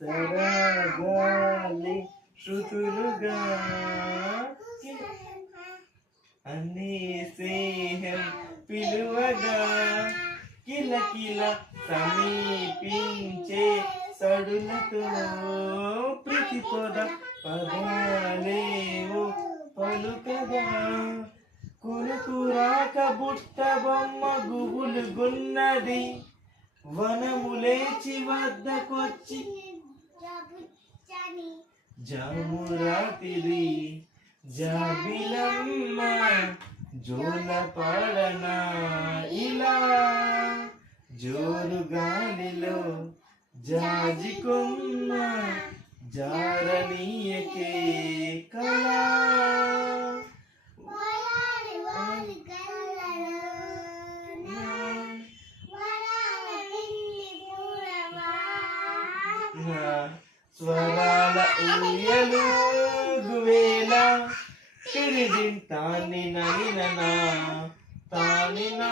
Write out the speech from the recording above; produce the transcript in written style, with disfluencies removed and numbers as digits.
సరాగాలి శృతులుగా అన్ని స్నేహం పిలువగా కిలకిల సమీపించే సడులతో ప్రతిపద పదాలేవు పలుకగా కురుకురాక బుట్ట బొమ్మ గుబులు గున్నది వనములేచి వద్దకొచ్చి జామురాతిరి జాబిలమ్మ జోల పాడనా ఇలా జోరు గాలిలో జాజి కొమ్మ జారనీయకే కళా స్వరాల ఊయలు గువేలా తాని ననినా తాని నా